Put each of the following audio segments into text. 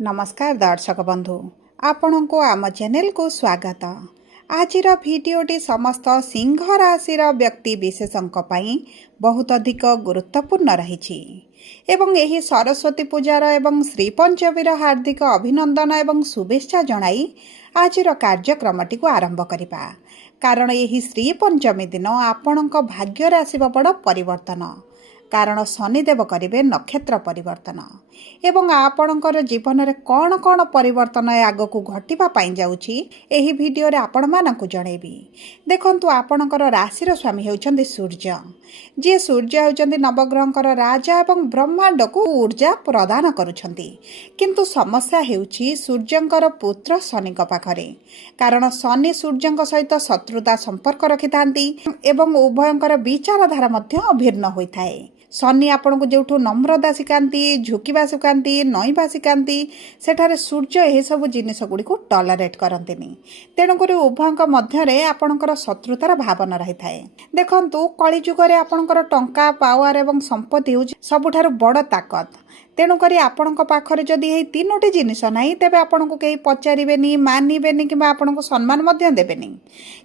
नमस्कार दर्शक बंधु आपण को आम चैनल को स्वागत। आज भिडटी समस्त सिंह राशि व्यक्ति विशेषों बहुत अधिक गुरुत्वपूर्ण रही एवं यही सरस्वती पूजार एवं श्री पंचमीर हार्दिक अभिनंदन एवं शुभेच्छा जणाई आज कार्यक्रमटी को आरंभ करवा। कारण यही श्री पंचमी दिन आपण भाग्य राशि बड़ परिवर्तन। कारण शनिदेव करेंगे नक्षत्र परिवर्तन एवं आपणकर जीवन में कौन कौन परिवर्तन आग को घटवा जाऊँगी यही भिडियो आपण मानक जनइबी। देखंतु आपणकर राशि स्वामी होउछन्ति सूर्य, जी सूर्य होउछन्ति नवग्रहंकर राजा एवं ब्रह्मांड को ऊर्जा प्रदान करुछन्ति। किंतु समस्या हेउछि सूर्यंकर पुत्र शनि पाखरे। कारण शनि सूर्यंक सहित शत्रुता संपर्क रखिथांती एवं उभयंकर विचारधारा मध्य भिन्न होइथाए। शनि आपण को जो नम्रता शिखाती, झुकवा शिखाती, नईवा शिखाती, सेठारे सूर्य यह सब जिनिस गुड़ी को टलरेट करते। तेणुक उभयों मध्य आपणकर शत्रुतार भावना रही है। देखु कलिजुगे आपणकर टंका पावर एवं संपत्ति हूँ सबुठारु बड़ ताकत। तेणुक आपण पाखरे जदि यही तीनोटी जिनिस ना तेज आपन को कहीं पचारे मानबेनि कि आपन को सम्मान देवेनि।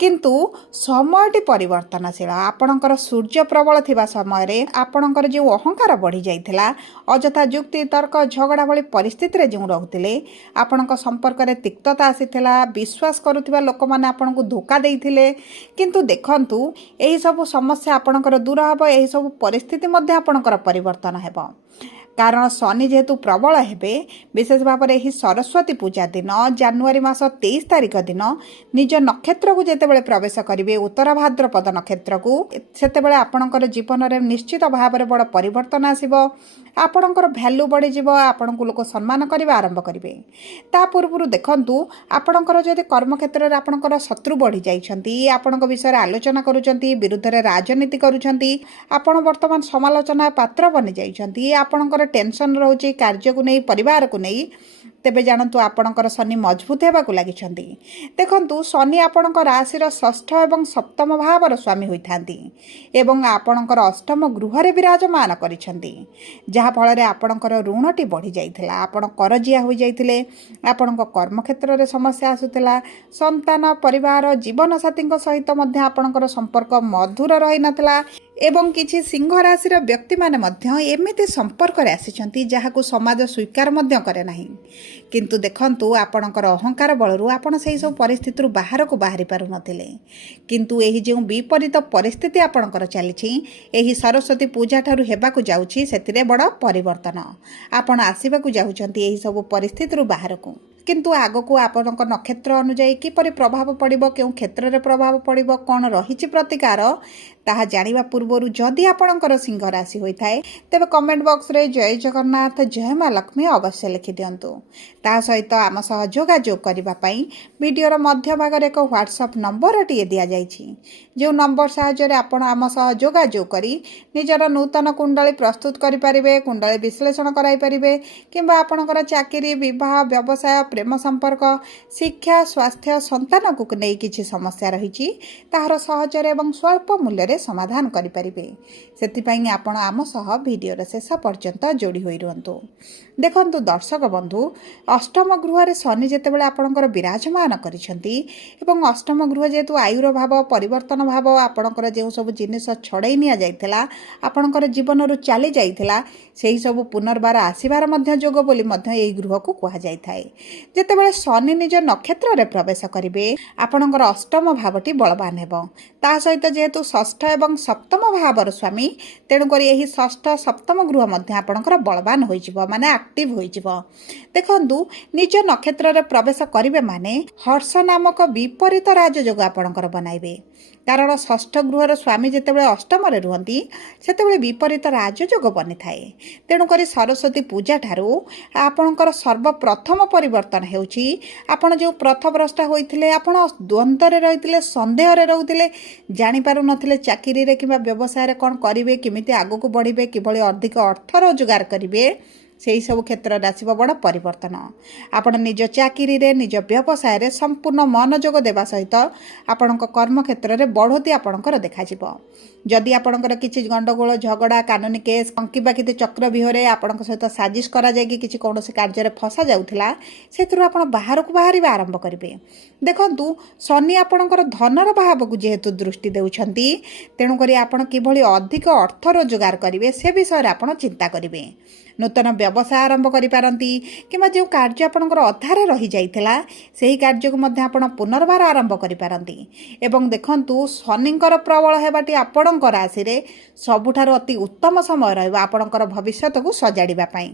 किंतु समयटी परिवर्तनशील। आपणकर सूर्य प्रबल थिबा समय आपणकर जो अहंकार बढ़ी जाइथिला, अजथा युक्ति तर्क झगड़ा भली परिस्थिति रे जो रहुतिले, आपणक संपर्क रे तिक्तता आसीथिला, विश्वास करुथिबा लोक माने आपन को धोखा देइथिले। किंतु देखंतु एही सब समस्या आपणकर दूर हबो, एही सब परिस्थिति मध्ये आपणकर परिवर्तन हेबो। कारण शनि जेहेतु प्रबल हेबे, विशेष भाव में यही सरस्वती पूजा दिन जनवरी मास 23 तारिख दिन निज नक्षत्र को जेतेबेले प्रवेश करेंगे, उत्तर भाद्रपद नक्षत्र को, सेतेबेले आपणकर जीवन में निश्चित भाव में बड़ परिवर्तन आसिबो। आपणकर भैल्यू बढ़ी जीवो, आपण को लोक सम्मान करबा आरंभ करेंगे। ता पूर्व देखंतु आपणकर जदि कर्म क्षेत्र में आपणकर शत्रु बढ़ी जाइछन्ती, आपणक विषय आलोचना करूछन्ती, विरुद्ध रे राजनीति करूछन्ती, आपण वर्तमान समालोचना पात्र बनि जाइछन्ती, आपणकर टेंशन रोचे कार्य को नहीं, परिवार को नहीं, तेबे जानतु आपणकर शनि मजबूत होगा लगी। देखंतु शनि आपणकर राशि षष्ठ एवं सप्तम भावर स्वामी होइथांती एवं आपणकर अष्टम गृह रे विराजमान करिसेंती, जहा फल आपणकर ऋणटी बढ़ी जाइथिला, आपण करजिया हो जाइथिले, आपणक कर्म क्षेत्र रे समस्या आसुथिला, संतान परिवार जीवन साथी सहित मध्य आपणकर संपर्क मधुर रही नथिला एवं किछि सिंह राशि व्यक्ति माने मध्य एमिति संपर्क रे आसिछन्ती जहाकु समाज स्वीकार मध्य करे नाही। किंतु देखंतु आपणकर अहंकार बलरु आपण सेही सब परिस्थिति रु बाहर को बाहरी पारु नथिले। किंतु एही जे विपरीत परिस्थिति आपणकर चलीछि, एही सरस्वती पूजा ठारु हेबाकु जाउछि, सेतिरे बड़ परिवर्तन आपण आसीबाकु जाउछन्ती एही सब परिस्थिति रु बाहर को। किंतु आग को आपणक नक्षत्र अनुଯାयी किपरि प्रभाव पड़िबो, केउ क्षेत्र रे प्रभाव पड़िबो, कोन रहिछि प्रतिकार, ताहा जानिबा पूर्वरु जदि आपणकर सिंह राशि होइथाय तेबे कमेंट बॉक्स रे जय जगन्नाथ जय मां लक्ष्मी अवश्य लिखि दियंतु। ता सहित आम सह जोगाजोग करिबा पई वीडियोर मध्य भाग रे एक व्हाट्सएप नंबर टिए दिया जाइछि, जो नंबर साहाय्य रे आपण आम सह जोगाजोग करी निजर नूतन कुंडली प्रस्तुत करि परिबे, कुंडली विश्लेषण कराई परिबे, किंबा आपणकर चाकरी, विवाह, व्यवसाय, प्रेम संपर्क, शिक्षा, स्वास्थ्य, संतान को नहीं किछि समस्या रही ताहार सहज एवं स्वल्प मूल्य समाधान करें। से आपण आम सह भिडियो शेष पर्यंत जोड़ी हो रुहतु। देखंतु दर्शक बंधु, अष्टम गृह रे शनि जेतेबेले आपणकर विराजमान करिसेंती एवं अष्टम गृह जेतु आयुर भाव, परिवर्तन भाव, आपणकर जे सब जिनिस छड़ाई निया जाइथिला, आपणकर जीवन रु चली जाइथिला, सेही सब पुनर्बार आसीबार मध्य जोग बोली मध्य एही गृह को कहा जाय थाए। जेतेबेले शनि निज नक्षत्र रे प्रवेश करिवे, आपणकर अष्टम भावटी बलवान हेबो। ता सहित जेहेतु षष्ठ एवं सप्तम भावर स्वामी, तेणुक यही षष्ठ सप्तम गृह मध्य आपणकर बलवान होइजिवो, माने एक्टिव होइजिवो। देखंतु निज नक्षत्र रे प्रवेश करिवे माने हर्ष नामक विपरीत राजयोग आपणकर बनाइबे। कारण षष्ठ गृहर स्वामी जेतेबेले अष्टम रे रुहंती, सेतेबेले विपरीत राजयोग बनि थाए। तेणुक सरस्वती पूजा ठारू आपणकर सर्वप्रथम परिवर्तन हेउछि, आपण जो प्रथभ्रष्ट होइथिले, आपण द्वंद्व रे रहिथिले, संदेह रे रहुथिले, जानि पारु नथिले चाकरी रे किबा व्यवसाय रे कोन करिवे, किमिति आगु को बढ़िबे, किभଳି अधिक अर्थ रोजगार करिवे, ସେହି ସବୁ କ୍ଷେତ୍ରରେ ଆସିବ ବଡ଼ ପରିବର୍ତ୍ତନ। ଆପଣ ନିଜ ଚାକିରିରେ ନିଜ ବ୍ୟବସାୟରେ ସମ୍ପୂର୍ଣ୍ଣ ମନୋଯୋଗ ଦେବା ସହିତ ଆପଣଙ୍କ କର୍ମକ୍ଷେତ୍ରରେ ବଢ଼ୋତ୍ତି ଆପଣଙ୍କର ଦେଖାଯିବ। ଯଦି ଆପଣଙ୍କର କିଛି ଗଣ୍ଡଗୋଳ ଝଗଡ଼ା କାନୁନି କେସ୍ କିମ୍ବା କିଛି ଚକ୍ରବ୍ୟୁହରେ ଆପଣଙ୍କ ସହିତ ସାଜିଶ କରାଯାଇକି କିଛି କୌଣସି କାର୍ଯ୍ୟରେ ଫସା ଯାଉଥିଲା, ସେଥିରୁ ଆପଣ ବାହାରକୁ ବାହାରିବା ଆରମ୍ଭ କରିବେ। ଦେଖନ୍ତୁ, ଶନି ଆପଣଙ୍କର ଧନର ଭାବକୁ ଯେହେତୁ ଦୃଷ୍ଟି ଦେଉଛନ୍ତି, ତେଣୁକରି ଆପଣ କିଭଳି ଅଧିକ ଅର୍ଥ ରୋଜଗାର କରିବେ ସେ ବିଷୟରେ ଆପଣ ଚିନ୍ତା କରିବେ। ନୂତନ ବ୍ୟବସାୟ ଆରମ୍ଭ କରିପାରନ୍ତି କିମ୍ବା ଯେଉଁ କାର୍ଯ୍ୟ ଆପଣଙ୍କର ଅଧାରେ ରହିଯାଇଥିଲା ସେହି କାର୍ଯ୍ୟକୁ ମଧ୍ୟ ଆପଣ ପୁନର୍ବାର ଆରମ୍ଭ କରିପାରନ୍ତି। ଏବଂ ଦେଖନ୍ତୁ, ଶନିଙ୍କର ପ୍ରବଳ ହେବାଟି ଆପଣଙ୍କ ରାଶିରେ ସବୁଠାରୁ ଅତି ଉତ୍ତମ ସମୟ ରହିବ ଆପଣଙ୍କର ଭବିଷ୍ୟତକୁ ସଜାଡ଼ିବା ପାଇଁ।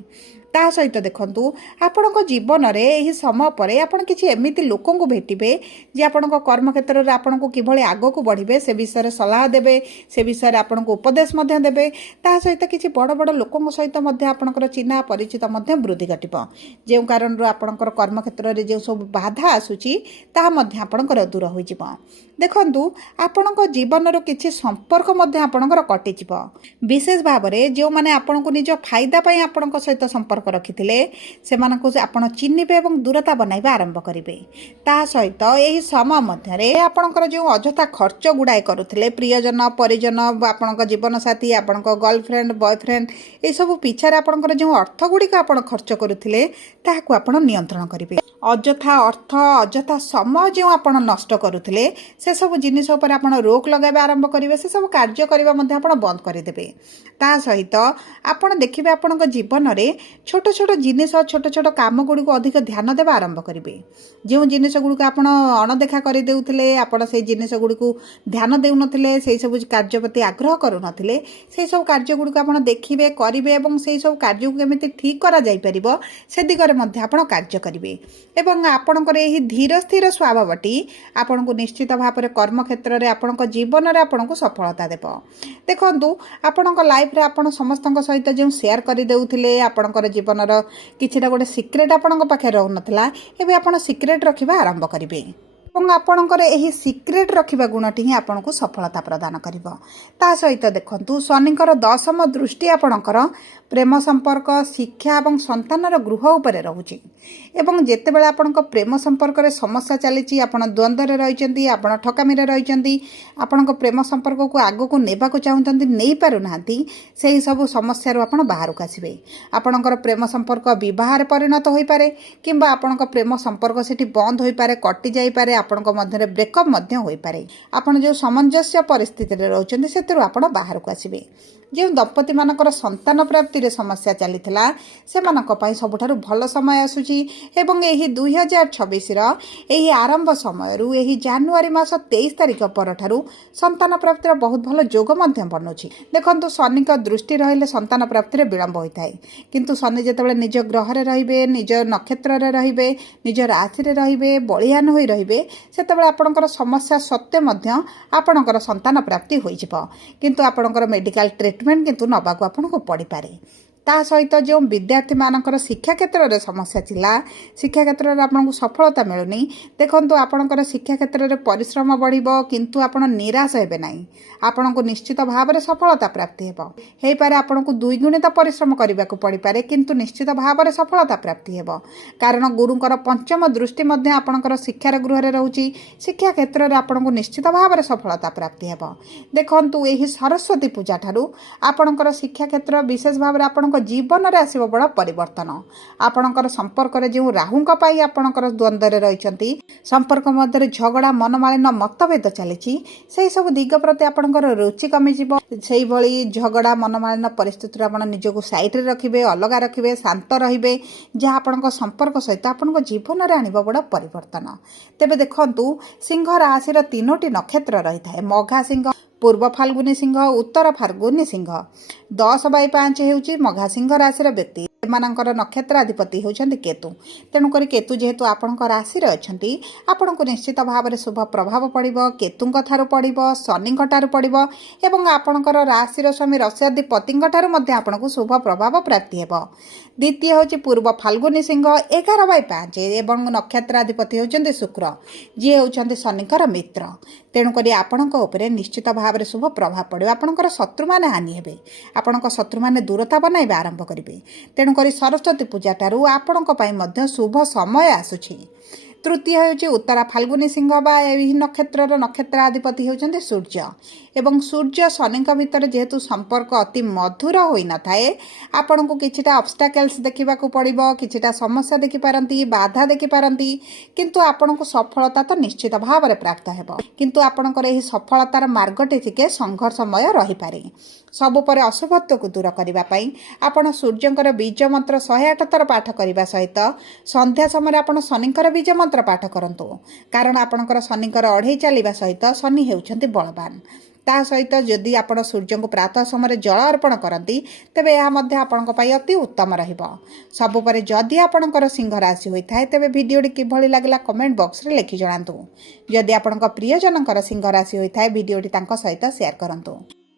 ତା ସହିତ ଦେଖନ୍ତୁ, ଆପଣଙ୍କ ଜୀବନରେ ଏହି ସମୟ ପରେ ଆପଣ କିଛି ଏମିତି ଲୋକଙ୍କୁ ଭେଟିବେ ଯେ ଆପଣଙ୍କ କର୍ମକ୍ଷେତ୍ରରେ ଆପଣଙ୍କୁ କିଭଳି ଆଗକୁ ବଢ଼ିବେ ସେ ବିଷୟରେ ସଲାହ ଦେବେ, ସେ ବିଷୟରେ ଆପଣଙ୍କୁ ଉପଦେଶ ମଧ୍ୟ ଦେବେ। ତା ସହିତ କିଛି ବଡ଼ ବଡ଼ ଲୋକଙ୍କ ସହିତ ମଧ୍ୟ ଆପଣଙ୍କର ଚିହ୍ନା ପରିଚିତ ମଧ୍ୟ ବୃଦ୍ଧି ଘଟିବ। ଯେଉଁ କାରଣରୁ ଆପଣଙ୍କର କର୍ମକ୍ଷେତ୍ରରେ ଯେଉଁ ସବୁ ବାଧା ଆସୁଛି ତାହା ମଧ୍ୟ ଆପଣଙ୍କର ଦୂର ହୋଇଯିବ। ଦେଖନ୍ତୁ, ଆପଣଙ୍କ ଜୀବନର କିଛି ସମ୍ପର୍କ ମଧ୍ୟ ଆପଣଙ୍କର କଟିଯିବ। ବିଶେଷ ଭାବରେ ଯେଉଁମାନେ ଆପଣଙ୍କୁ ନିଜ ଫାଇଦା ପାଇଁ ଆପଣଙ୍କ ସହିତ ସମ୍ପର୍କ ରଖିଥିଲେ ସେମାନଙ୍କୁ ଆପଣ ଚିହ୍ନିବେ ଏବଂ ଦୂରତା ବନାଇବା ଆରମ୍ଭ କରିବେ। ତା ସହିତ ଏହି ସମୟ ମଧ୍ୟରେ ଆପଣଙ୍କର ଯେଉଁ ଅଯଥା ଖର୍ଚ୍ଚ ଗୁଡ଼ାଏ କରୁଥିଲେ, ପ୍ରିୟଜନ ପରିଜନ, ଆପଣଙ୍କ ଜୀବନସାଥୀ, ଆପଣଙ୍କ ଗର୍ଲଫ୍ରେଣ୍ଡ ବୟଫ୍ରେଣ୍ଡ, ଏସବୁ ପିଛାରେ ଆପଣଙ୍କର ଯେଉଁ ଅର୍ଥ ଗୁଡ଼ିକ ଆପଣ ଖର୍ଚ୍ଚ କରୁଥିଲେ ତାହାକୁ ଆପଣ ନିୟନ୍ତ୍ରଣ କରିବେ। ଅଯଥା ଅର୍ଥ ଅଯଥା ସମୟ ଯେଉଁ ଆପଣ ନଷ୍ଟ କରୁଥିଲେ ସେସବୁ ଜିନିଷ ଉପରେ ଆପଣ ରୋକ ଲଗାଇବା ଆରମ୍ଭ କରିବେ। ସେସବୁ କାର୍ଯ୍ୟ କରିବା ମଧ୍ୟ ଆପଣ ବନ୍ଦ କରିଦେବେ। ତା ସହିତ ଆପଣ ଦେଖିବେ ଆପଣଙ୍କ ଜୀବନରେ ଛୋଟ ଛୋଟ ଜିନିଷ ଛୋଟ ଛୋଟ କାମ ଗୁଡ଼ିକୁ ଅଧିକ ଧ୍ୟାନ ଦେବା ଆରମ୍ଭ କରିବେ। ଯେଉଁ ଜିନିଷ ଗୁଡ଼ିକୁ ଆପଣ ଅଣଦେଖା କରିଦେଉଥିଲେ, ଆପଣ ସେହି ଜିନିଷ ଗୁଡ଼ିକୁ ଧ୍ୟାନ ଦେଉନଥିଲେ, ସେହିସବୁ କାର୍ଯ୍ୟ ପ୍ରତି ଆଗ୍ରହ କରୁନଥିଲେ, ସେହିସବୁ କାର୍ଯ୍ୟ ଗୁଡ଼ିକୁ ଆପଣ ଦେଖିବେ, କରିବେ ଏବଂ ସେହିସବୁ କାର୍ଯ୍ୟକୁ କେମିତି ଠିକ୍ କରାଯାଇପାରିବ ସେ ଦିଗରେ ମଧ୍ୟ ଆପଣ କାର୍ଯ୍ୟ କରିବେ। ଏବଂ ଆପଣଙ୍କର ଏହି ଧୀର ସ୍ଥିର ସ୍ୱଭାବଟି ଆପଣଙ୍କୁ ନିଶ୍ଚିତ ଭାବରେ କର୍ମକ୍ଷେତ୍ରରେ ଆପଣଙ୍କ ଜୀବନରେ ଆପଣଙ୍କୁ ସଫଳତା ଦେବ। ଦେଖନ୍ତୁ, ଆପଣଙ୍କ ଲାଇଫରେ ଆପଣ ସମସ୍ତଙ୍କ ସହିତ ଯେଉଁ ସେୟାର କରିଦେଉଥିଲେ, ଆପଣଙ୍କର ଜୀବନର କିଛିଟା ଗୋଟେ ସିକ୍ରେଟ୍ ଆପଣଙ୍କ ପାଖରେ ରହୁନଥିଲା, ଏବେ ଆପଣ ସିକ୍ରେଟ୍ ରଖିବା ଆରମ୍ଭ କରିବେ। ଏବଂ ଆପଣଙ୍କର ଏହି ସିକ୍ରେଟ୍ ରଖିବା ଗୁଣଟି ହିଁ ଆପଣଙ୍କୁ ସଫଳତା ପ୍ରଦାନ କରିବ। ତା ସହିତ ଦେଖନ୍ତୁ, ଶନିଙ୍କର ଦଶମ ଦୃଷ୍ଟି ଆପଣଙ୍କର ପ୍ରେମ ସମ୍ପର୍କ, ଶିକ୍ଷା ଏବଂ ସନ୍ତାନର ଗୃହ ଉପରେ ରହୁଛି। ଏବଂ ଯେତେବେଳେ ଆପଣଙ୍କ ପ୍ରେମ ସମ୍ପର୍କରେ ସମସ୍ୟା ଚାଲିଛି, ଆପଣ ଦ୍ୱନ୍ଦ୍ୱରେ ରହିଛନ୍ତି, ଆପଣ ଠକାମିରେ ରହିଛନ୍ତି, ଆପଣଙ୍କ ପ୍ରେମ ସମ୍ପର୍କକୁ ଆଗକୁ ନେବାକୁ ଚାହୁଁଛନ୍ତି, ନେଇପାରୁନାହାନ୍ତି, ସେହି ସବୁ ସମସ୍ୟାରୁ ଆପଣ ବାହାରକୁ ଆସିବେ। ଆପଣଙ୍କର ପ୍ରେମ ସମ୍ପର୍କ ବିବାହରେ ପରିଣତ ହୋଇପାରେ କିମ୍ବା ଆପଣଙ୍କ ପ୍ରେମ ସମ୍ପର୍କ ସେଠି ବନ୍ଦ ହୋଇପାରେ, କଟିଯାଇପାରେ, ଆପଣଙ୍କ ମଧ୍ୟରେ ବ୍ରେକଅପ୍ ମଧ୍ୟ ହୋଇପାରେ। ଆପଣ ଯେଉଁ ସାମଞ୍ଜସ୍ୟ ପରିସ୍ଥିତିରେ ରହୁଛନ୍ତି ସେଥିରୁ ଆପଣ ବାହାରକୁ ଆସିବେ। ଯେଉଁ ଦମ୍ପତିମାନଙ୍କର ସନ୍ତାନ ପ୍ରାପ୍ତିରେ ସମସ୍ୟା ଚାଲିଥିଲା ସେମାନଙ୍କ ପାଇଁ ସବୁଠାରୁ ଭଲ ସମୟ ଆସୁଛି। ଏବଂ ଏହି 2026ର ଏହି ଆରମ୍ଭ ସମୟରୁ ଏହି ଜାନୁଆରୀ ମାସ 23 ତାରିଖ ପରଠାରୁ ସନ୍ତାନ ପ୍ରାପ୍ତିର ବହୁତ ଭଲ ଯୋଗ ମଧ୍ୟ ବନୁଛି। ଦେଖନ୍ତୁ, ଶନିଙ୍କ ଦୃଷ୍ଟି ରହିଲେ ସନ୍ତାନ ପ୍ରାପ୍ତିରେ ବିଳମ୍ବ ହୋଇଥାଏ, କିନ୍ତୁ ଶନି ଯେତେବେଳେ ନିଜ ଗ୍ରହରେ ରହିବେ, ନିଜ ନକ୍ଷତ୍ରରେ ରହିବେ, ନିଜ ରାଶିରେ ରହିବେ, ବଳିୟାନ ହୋଇ ରହିବେ, ସେତେବେଳେ ଆପଣଙ୍କର ସମସ୍ୟା ସତ୍ତ୍ୱେ ମଧ୍ୟ ଆପଣଙ୍କର ସନ୍ତାନ ପ୍ରାପ୍ତି ହୋଇଯିବ। କିନ୍ତୁ ଆପଣଙ୍କର ମେଡ଼ିକାଲ ଟ୍ରିଟମେଣ୍ଟ କିନ୍ତୁ ନେବାକୁ ଆପଣଙ୍କୁ ପଡ଼ିପାରେ। ତା ସହିତ ଯେଉଁ ବିଦ୍ୟାର୍ଥୀମାନଙ୍କର ଶିକ୍ଷା କ୍ଷେତ୍ରରେ ସମସ୍ୟା ଥିଲା, ଶିକ୍ଷା କ୍ଷେତ୍ରରେ ଆପଣଙ୍କୁ ସଫଳତା ମିଳୁନି, ଦେଖନ୍ତୁ ଆପଣଙ୍କର ଶିକ୍ଷା କ୍ଷେତ୍ରରେ ପରିଶ୍ରମ ବଢ଼ିବ କିନ୍ତୁ ଆପଣ ନିରାଶ ହେବେ ନାହିଁ। ଆପଣଙ୍କୁ ନିଶ୍ଚିତ ଭାବରେ ସଫଳତା ପ୍ରାପ୍ତି ହେବ। ହେଇପାରେ ଆପଣଙ୍କୁ ଦ୍ୱିଗୁଣିତ ପରିଶ୍ରମ କରିବାକୁ ପଡ଼ିପାରେ, କିନ୍ତୁ ନିଶ୍ଚିତ ଭାବରେ ସଫଳତା ପ୍ରାପ୍ତି ହେବ। କାରଣ ଗୁରୁଙ୍କର ପଞ୍ଚମ ଦୃଷ୍ଟି ମଧ୍ୟ ଆପଣଙ୍କର ଶିକ୍ଷାର ଗୃହରେ ରହୁଛି। ଶିକ୍ଷା କ୍ଷେତ୍ରରେ ଆପଣଙ୍କୁ ନିଶ୍ଚିତ ଭାବରେ ସଫଳତା ପ୍ରାପ୍ତି ହେବ। ଦେଖନ୍ତୁ, ଏହି ସରସ୍ୱତୀ ପୂଜା ଠାରୁ ଆପଣଙ୍କର ଶିକ୍ଷା କ୍ଷେତ୍ର ବିଶେଷ ଭାବରେ ଆପଣଙ୍କ ଜୀବନରେ ଆସିବ ବଡ଼ ପରିବର୍ତ୍ତନ। ଆପଣଙ୍କର ସମ୍ପର୍କରେ ଯେଉଁ ରାହୁଙ୍କ ପାଇଁ ଆପଣଙ୍କର ଦ୍ୱନ୍ଦ୍ୱରେ ରହିଛନ୍ତି, ସମ୍ପର୍କ ମଧ୍ୟରେ ଝଗଡ଼ା, ମନମାଳିନ୍ୟ, ମତଭେଦ ଚାଲିଛି, ସେହିସବୁ ଦିଗ ପ୍ରତି ଆପଣଙ୍କର ରୁଚି କମିଯିବ। ସେଇଭଳି ଝଗଡ଼ା ମନମାଳିନ୍ୟ ପରିସ୍ଥିତିରୁ ଆପଣ ନିଜକୁ ସାଇଡ଼ରେ ରଖିବେ, ଅଲଗା ରଖିବେ, ଶାନ୍ତ ରହିବେ, ଯାହା ଆପଣଙ୍କ ସମ୍ପର୍କ ସହିତ ଆପଣଙ୍କ ଜୀବନରେ ଆଣିବ ବଡ଼ ପରିବର୍ତ୍ତନ। ତେବେ ଦେଖନ୍ତୁ, ସିଂହ ରାଶିର 3ଟି ନକ୍ଷତ୍ର ରହିଥାଏ। ମଘା ସିଂହ, ପୂର୍ବ ଫାଲ୍ଗୁନୀ ସିଂହ, ଉତ୍ତର ଫାଲ୍ଗୁନୀ ସିଂହ। 10/5 ହେଉଛି ମଘା ସିଂହ ରାଶିର ବ୍ୟକ୍ତି। ସେମାନଙ୍କର ନକ୍ଷତ୍ରାଧିପତି ହେଉଛନ୍ତି କେତୁ। ତେଣୁକରି କେତୁ ଯେହେତୁ ଆପଣଙ୍କ ରାଶିରେ ଅଛନ୍ତି, ଆପଣଙ୍କୁ ନିଶ୍ଚିତ ଭାବରେ ଶୁଭ ପ୍ରଭାବ ପଡ଼ିବ। କେତୁଙ୍କ ଠାରୁ ପଡ଼ିବ, ଶନିଙ୍କ ଠାରୁ ପଡ଼ିବ ଏବଂ ଆପଣଙ୍କର ରାଶିର ସ୍ୱାମୀ ରାଶ୍ୟାଧିପତିଙ୍କ ଠାରୁ ମଧ୍ୟ ଆପଣଙ୍କୁ ଶୁଭ ପ୍ରଭାବ ପ୍ରାପ୍ତି ହେବ। ଦ୍ୱିତୀୟ ହେଉଛି ପୂର୍ବ ଫାଲ୍ଗୁନୀ ସିଂହ, 11/5 ଏବଂ ନକ୍ଷତ୍ରାଧିପତି ହେଉଛନ୍ତି ଶୁକ୍ର, ଯିଏ ହେଉଛନ୍ତି ଶନିଙ୍କର ମିତ୍ର। ତେଣୁକରି ଆପଣଙ୍କ ଉପରେ ନିଶ୍ଚିତ ଭାବରେ ଶୁଭ ପ୍ରଭାବ ପଡ଼ିବ। ଆପଣଙ୍କର ଶତ୍ରୁମାନେ ହାନି ହେବେ, ଆପଣଙ୍କ ଶତ୍ରୁମାନେ ଦୂରତା ବନାଇବା ଆରମ୍ଭ କରିବେ। ତେଣୁ ତେଣुକରି ସରସ୍ୱତୀ ପୂଜାଠାରୁ ଆପଣଙ୍କ ପାଇଁ ମଧ୍ୟ ଶୁଭ ସମୟ ଆସୁଛି। ତୃତୀୟ ହେଉଛି ଉତ୍ତରା ଫାଲ୍ଗୁନୀ ସିଂହ ବା ଏହି ନକ୍ଷତ୍ରର ନକ୍ଷତ୍ରାଧିପତି ହେଉଛନ୍ତି ସୂର୍ଯ୍ୟ ଏବଂ ସୂର୍ଯ୍ୟ ଶନିଙ୍କ ଭିତରେ ଯେହେତୁ ସମ୍ପର୍କ ଅତି ମଧୁର ହୋଇନଥାଏ, ଆପଣଙ୍କୁ କିଛିଟା ଅବଷ୍ଟାକଲ୍ସ ଦେଖିବାକୁ ପଡ଼ିବ, କିଛିଟା ସମସ୍ୟା ଦେଖିପାରନ୍ତି, ବାଧା ଦେଖିପାରନ୍ତି, କିନ୍ତୁ ଆପଣଙ୍କୁ ସଫଳତା ତ ନିଶ୍ଚିତ ଭାବରେ ପ୍ରାପ୍ତ ହେବ। କିନ୍ତୁ ଆପଣଙ୍କର ଏହି ସଫଳତାର ମାର୍ଗଟି ଟିକେ ସଂଘର୍ଷମୟ ରହିପାରେ। ସବୁ ପରେ ଅଶୁଭତ୍ୱକୁ ଦୂର କରିବା ପାଇଁ ଆପଣ ସୂର୍ଯ୍ୟଙ୍କର ବୀଜ ମନ୍ତ୍ର 108 ଥର ପାଠ କରିବା ସହିତ ସନ୍ଧ୍ୟା ସମୟରେ ଆପଣ ଶନିଙ୍କର ବୀଜ ମନ୍ତ୍ର ପାଠ କରନ୍ତୁ, କାରଣ ଆପଣଙ୍କର ଶନିଙ୍କର ଅଢ଼େଇ ଚାଲିବା ସହିତ ଶନି ହେଉଛନ୍ତି ବଳବାନ। ତା ସହିତ ଯଦି ଆପଣ ସୂର୍ଯ୍ୟଙ୍କୁ ପ୍ରାତଃ ସମୟରେ ଜଳ ଅର୍ପଣ କରନ୍ତି, ତେବେ ଏହା ମଧ୍ୟ ଆପଣଙ୍କ ପାଇଁ ଅତି ଉତ୍ତମ ରହିବ। ସବୁପରେ ଯଦି ଆପଣଙ୍କର ସିଂହ ରାଶି ହୋଇଥାଏ, ତେବେ ଭିଡ଼ିଓଟି କିଭଳି ଲାଗିଲା କମେଣ୍ଟ ବକ୍ସରେ ଲେଖି ଜଣାନ୍ତୁ। ଯଦି ଆପଣଙ୍କ ପ୍ରିୟଜନଙ୍କର ସିଂହ ରାଶି ହୋଇଥାଏ, ଭିଡ଼ିଓଟି ତାଙ୍କ ସହିତ ସେୟାର କରନ୍ତୁ।